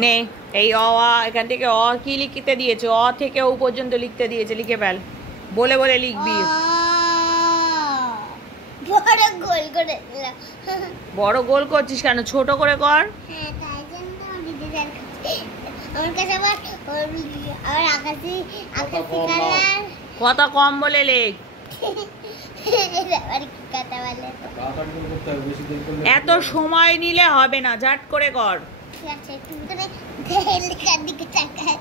নে এই অ আ এখান থেকে অ কি লিখতে দিয়েছে, অ থেকে ও পর্যন্ত লিখতে দিয়েছে, লিখে ফেল, বলে বলে লিখবি। বড় গোল করে দিলাম। বড় গোল করছিস কেন, ছোট করে কর। হ্যাঁ তাই জন্য দিদি স্যার আমার কাছে আবার আকাশি কালার কথা কম বলে লেখ। আবার কি কথা বলে, এত সময় নিলে হবে না, ঝাট করে কর। ঠিক আছে একটু ভিতরে লেখার দিকে তাকায়।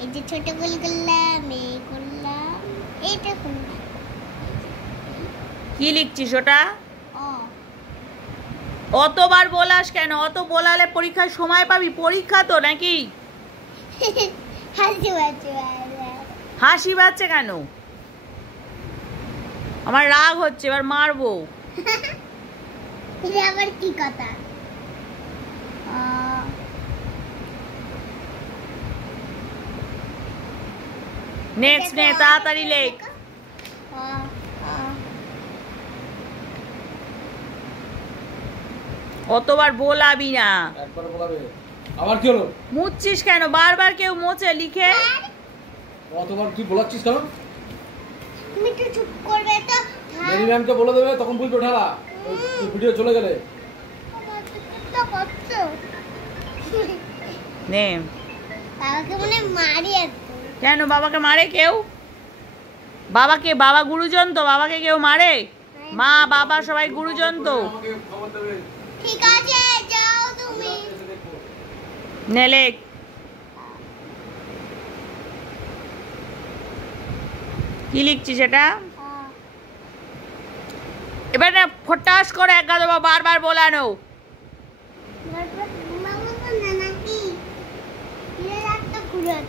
এই যে ছোট গোল করলাম, এই করলাম, এইটা করলাম। কি লিখছিস ওটা? ও অতবার বলাস কেন, অত বলালে পরীক্ষায় সময় পাবি, পরীক্ষা তো নাকি। হাসি পাচ্ছে, হাসি পাচ্ছে কেন, আমার রাগ হচ্ছে, এবার মারবো। এটা আবার কি কথা? নেক্সট নে, তাড়াতাড়ি লেখ। অতবার বলাবি না। একবার বলাবে আবার কি হলো, মুছছিস কেন, বারবার কেউ মোছে লিখে। অতবার তুই বলাচ্ছিস কেন? তুমি একটু চুপ করবে তো। মেরি ম্যামকে বলে দেবে, তখন বুঝবে ঠালা ভিডিও চলে গেলে। নে বাবাকে মনে মারি আর কেন, বাবাকে মারে কেউ? বাবাকে, বাবা গুরুজন তো, বাবাকে কেউ মারে? মা বাবা সবাই গুরুজন তো। আমাকে খবর দেবে। ঠিক আছে যাও তুমি। নে লেখ। কি লিখছিস এটা? এবার না ফটাস করে একা দেবো, বারবার বলানো।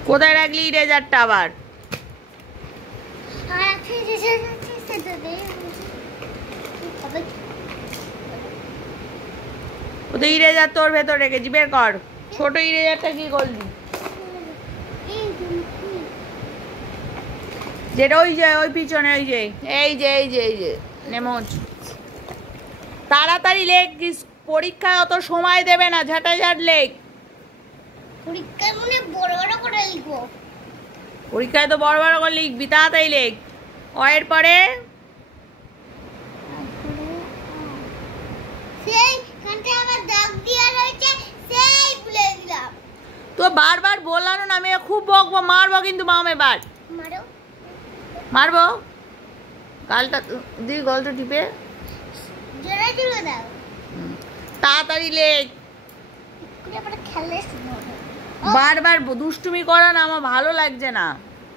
কোথায় রাখলি ইরেজারটা আবার? ও তো ইরেজার তোর ভেতর রেখেছি, বের কর। ছোট ইরেজারটা কি করলি? যেটা ওই যে ওই পিছনে, ওই যে এই যে এই যে এই যে নেমোজ। তাড়াতাড়ি লেখ, পরীক্ষায় অত সময় দেবে না, ঝাঁটাঝাট লেখ। পরীক্ষায় মনে বড় বড় করে লিখবো। পরীক্ষায় তো বড় বড় করে লিখবি, তাড়াতাড়ি লেখ। অয়ের পরে সেইখানটা আবার দাগ দেওয়া রয়েছে, সেই ভুলে দিলাম। তো বারবার বলানো না, আমি খুব বকবো, মারবো কিন্তু মাম এবার। মারো, মারবো গালটা দিই, গলটা টিপে জোরে জোরে দাও। তাড়াতাড়ি লেখ। আবার খেলে বারবার দুষ্টুমি করা না, আমার ভালো লাগছে না।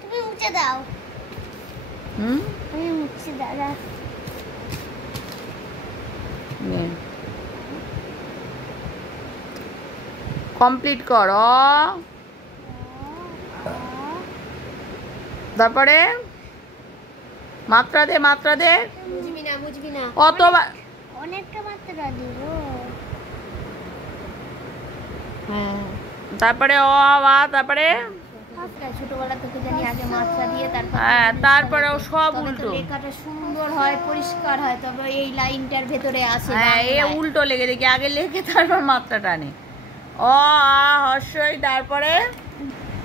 তুমি মুছে দাও। হুম, আমি মুছে দাও। কমপ্লিট কর। তারপরে মাত্রা দে, মাত্রা দে। বুঝবি না অতবার অনেকটা মাত্রা দিব। তারপরে অ আ, তারপরে ছোটবেলা থেকে জানি আগে মাত্রা দিয়ে তারপরে ও সব উল্টো। লেখাটা সুন্দর হয়, পরিষ্কার হয়, তবে এই লাইনটার ভেতরে আসে। হ্যাঁ, এ উল্টো লেগে দেখি, আগে লেখে তারপর মাত্রা টানে। অ আ হর্ষই, তারপরে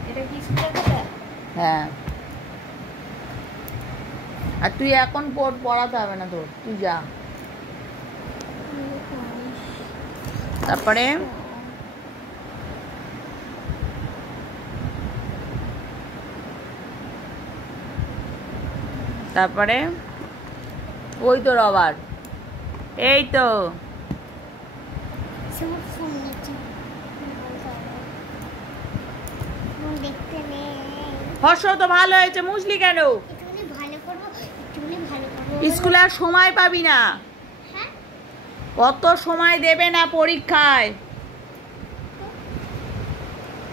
এটা কি স্কুলের কথা? হ্যাঁ। আর তুই এখন পড়াতে হবে না তোর, তুই যা। তারপরে তারপরে ওই তো রবার, এই তো দেখতে নেই। হর্ষ তো ভালো হয়েছে, মুসলি কেন? একটুখানি ভালো করবো, একটুখানি ভালো করবো। স্কুলে আর সময় পাবি না, হ্যাঁ কত সময় দেবে না পরীক্ষায়।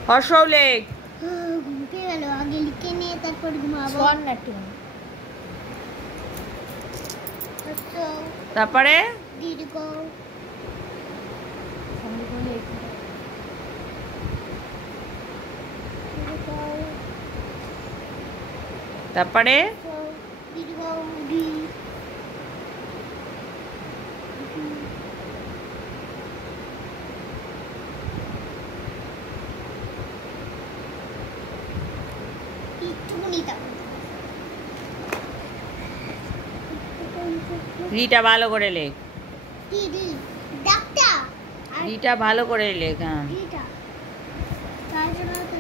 হর্ষ লেখ। ঘুম পেয়ে গেল, আগে লিখে নিয়ে তারপর ঘুমাবো। তারপরে দীর্ঘ তারপরে দীর্ঘ একটুকুনি তখন রিটা ভালো করে লেখ, ডি ডি ডাক্তার আর রিটা ভালো করে লেখ। হ্যাঁ ডিটা তার জন্য তো